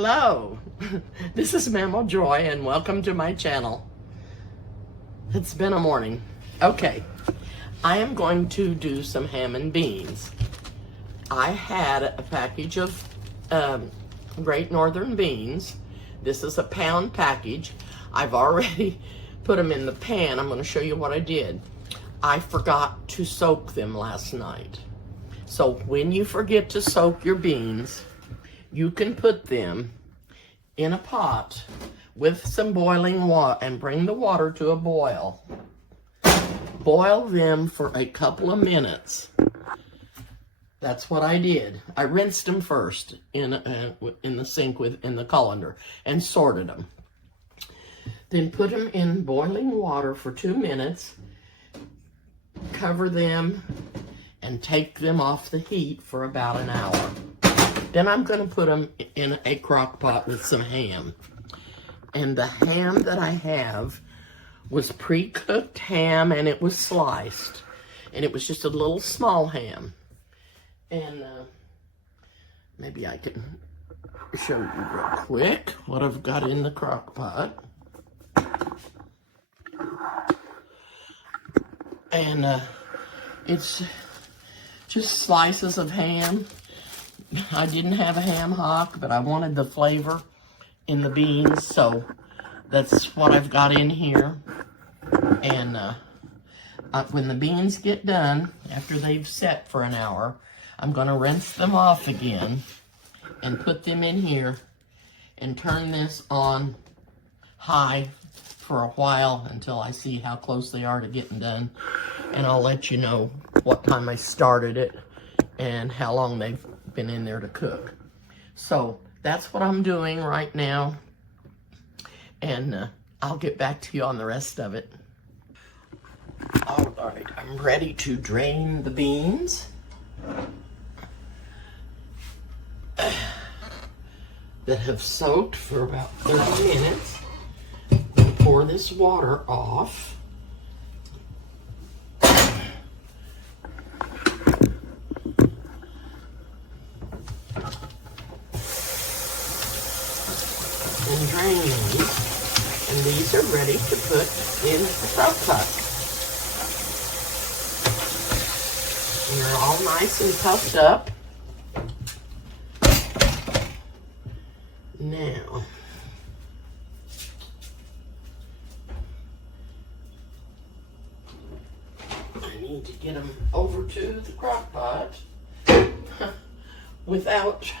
Hello, this is Mammal Joy and welcome to my channel. It's been a morning. Okay, I am going to do some ham and beans. I had a package of Great Northern beans. This is a pound package. I've already put them in the pan. I'm going to show you what I did. I forgot to soak them last night. So when you forget to soak your beans, you can put them in a pot with some boiling water and bring the water to a boil. Boil them for a couple of minutes. That's what I did. I rinsed them first in the sink in the colander and sorted them. Then put them in boiling water for 2 minutes. Cover them and take them off the heat for about an hour. Then I'm going to put them in a crock pot with some ham. And the ham that I have was pre-cooked ham, and it was sliced. And it was just a little small ham. And maybe I can show you real quick what I've got in the crock pot. And it's just slices of ham. I didn't have a ham hock, but I wanted the flavor in the beans, so that's what I've got in here. And when the beans get done, after they've set for an hour, I'm going to rinse them off again and put them in here and turn this on high for a while until I see how close they are to getting done. And I'll let you know what time I started it and how long they've been in there to cook. So that's what I'm doing right now, and I'll get back to you on the rest of it. All right, I'm ready to drain the beans that have soaked for about 30 minutes. Pour this water off. And drain these, and these are ready to put in the crock pot. And they're all nice and puffed up. Now, I need to get them over to the crock pot without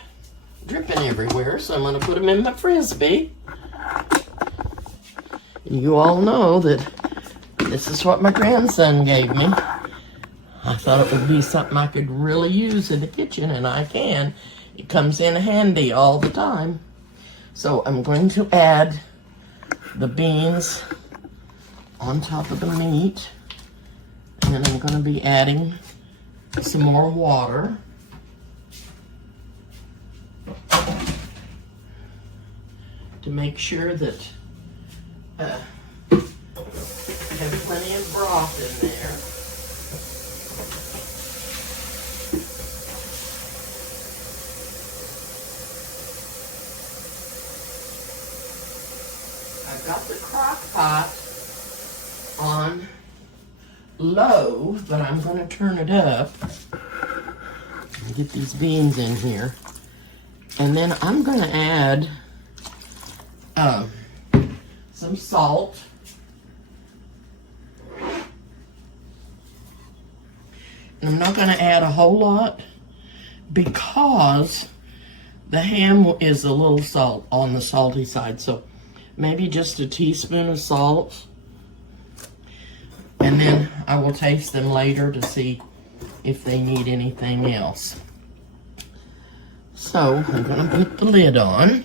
dripping everywhere, so I'm going to put them in my Frisbee. You all know that this is what my grandson gave me. I thought it would be something I could really use in the kitchen, and I can. It comes in handy all the time. So I'm going to add the beans on top of the meat, and then I'm going to be adding some more water. To make sure that I have plenty of broth in there. I've got the crock pot on low, but I'm going to turn it up and get these beans in here. And then I'm going to add some salt. And I'm not going to add a whole lot because the ham is a little salt on the salty side. So maybe just a teaspoon of salt. And then I will taste them later to see if they need anything else. So I'm going to put the lid on.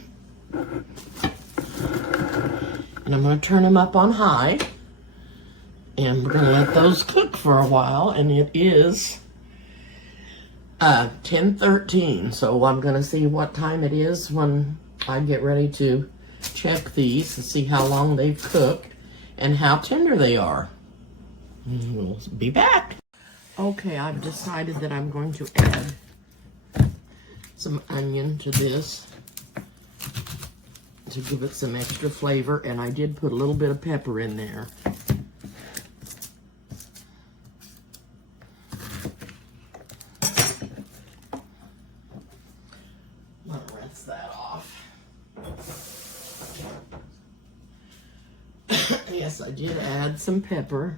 And I'm going to turn them up on high. And we're going to let those cook for a while. And it is 10:13. So I'm going to see what time it is when I get ready to check these to see how long they've cooked and how tender they are. And we'll be back. Okay, I've decided that I'm going to add some onion to this. to give it some extra flavor, and I did put a little bit of pepper in there. I'm gonna rinse that off. Yes, I did add some pepper.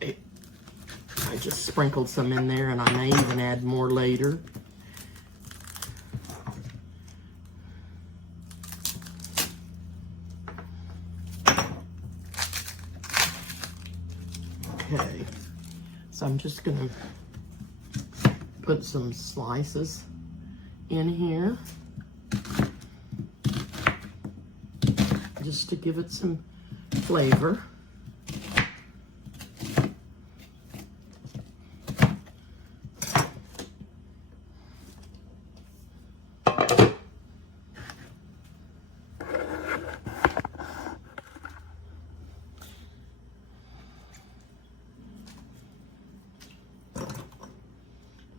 I just sprinkled some in there, and I may even add more later. Okay, so I'm just gonna put some slices in here just to give it some flavor.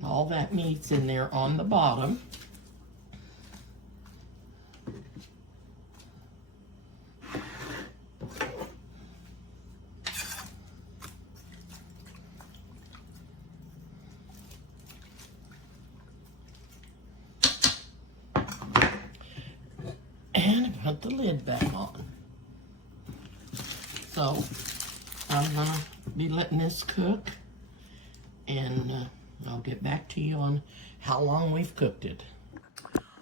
All that meat's in there on the bottom. And put the lid back on. So I'm gonna be letting this cook, and I'll get back to you on how long we've cooked it.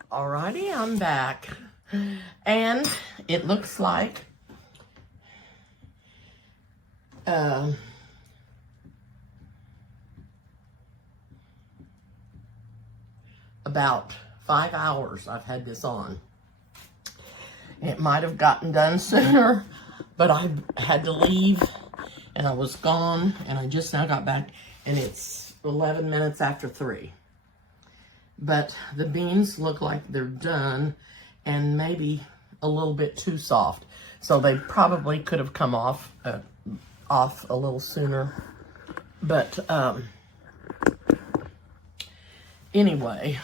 Alrighty, I'm back. And it looks like about 5 hours I've had this on. It might have gotten done sooner, but I had to leave and I was gone, and I just now got back, and it's 11 minutes after 3. But the beans look like they're done and maybe a little bit too soft. So they probably could have come off a little sooner. But anyway,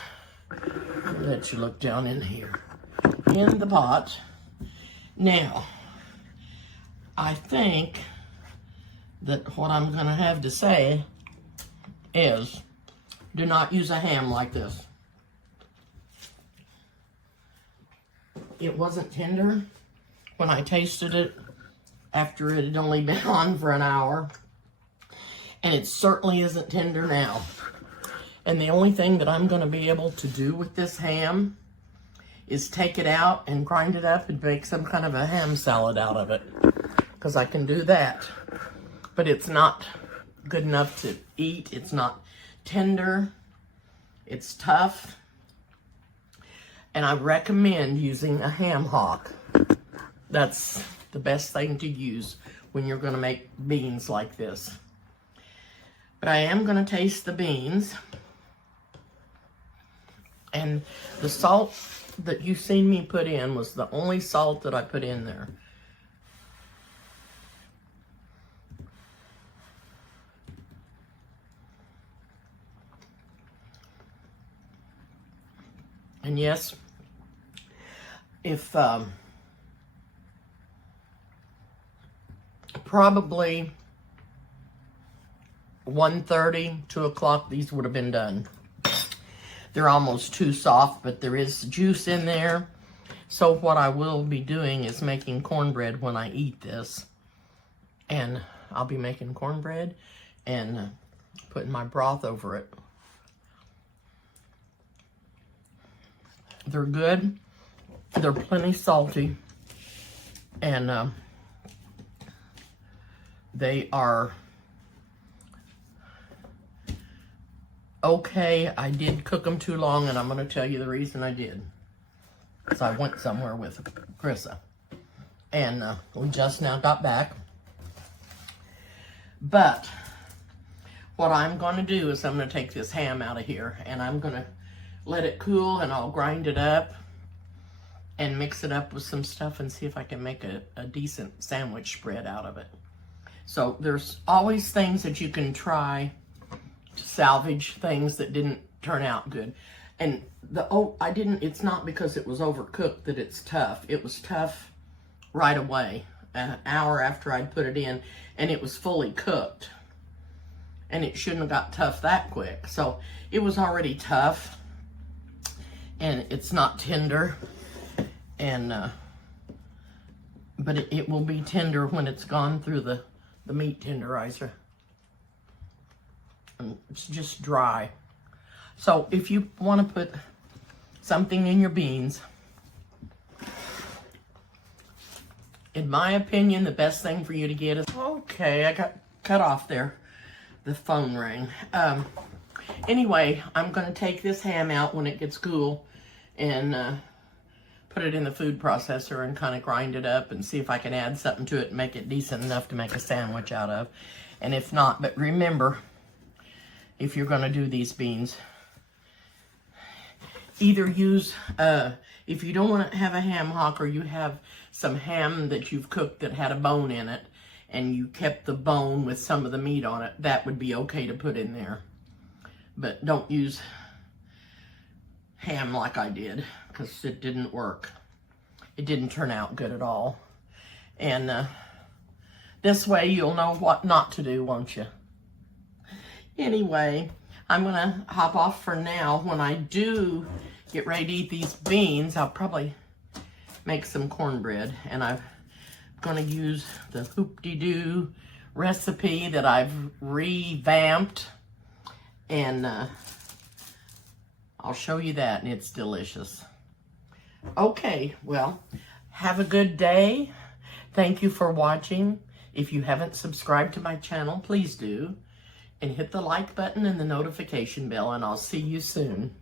I'll let you look down in here in the pot. Now, I think that what I'm gonna have to say is, do not use a ham like this. It wasn't tender when I tasted it after it had only been on for an hour. And it certainly isn't tender now. And the only thing that I'm going to be able to do with this ham is take it out and grind it up and make some kind of a ham salad out of it. Because I can do that. But it's not good enough to eat. It's not tender. It's tough. And I recommend using a ham hock. That's the best thing to use when you're going to make beans like this. But I am going to taste the beans. And the salt that you've seen me put in was the only salt that I put in there. And yes, if probably 1:30, 2 o'clock, these would have been done. They're almost too soft, but there is juice in there. So what I will be doing is making cornbread when I eat this. And I'll be making cornbread and putting my broth over it. They're good. They're plenty salty. And they are okay. I did cook them too long, and I'm going to tell you the reason I did. Because I went somewhere with Carissa. And we just now got back. But what I'm going to do is I'm going to take this ham out of here, and I'm going to let it cool, and I'll grind it up and mix it up with some stuff and see if I can make a decent sandwich spread out of it. So there's always things that you can try to salvage things that didn't turn out good. And it's not because it was overcooked that it's tough. It was tough right away, an hour after I'd put it in, and it was fully cooked. And it shouldn't have got tough that quick. So it was already tough, and it's not tender. And but it will be tender when it's gone through the meat tenderizer. And it's just dry. So if you want to put something in your beans, in my opinion, the best thing for you to get is, okay, I got cut off there. The phone rang. Anyway, I'm going to take this ham out when it gets cool and put it in the food processor and kind of grind it up and see if I can add something to it and make it decent enough to make a sandwich out of. And if not, but remember, if you're going to do these beans, either use, if you don't want to have a ham hock, or you have some ham that you've cooked that had a bone in it, and you kept the bone with some of the meat on it, that would be okay to put in there. But don't use ham like I did, because it didn't work. It didn't turn out good at all. And this way you'll know what not to do, won't you? Anyway, I'm gonna hop off for now. When I do get ready to eat these beans, I'll probably make some cornbread, and I'm gonna use the Hoop-de-Doo recipe that I've revamped, and I'll show you that, and it's delicious. Okay, well, have a good day. Thank you for watching. If you haven't subscribed to my channel, please do. And hit the like button and the notification bell, and I'll see you soon.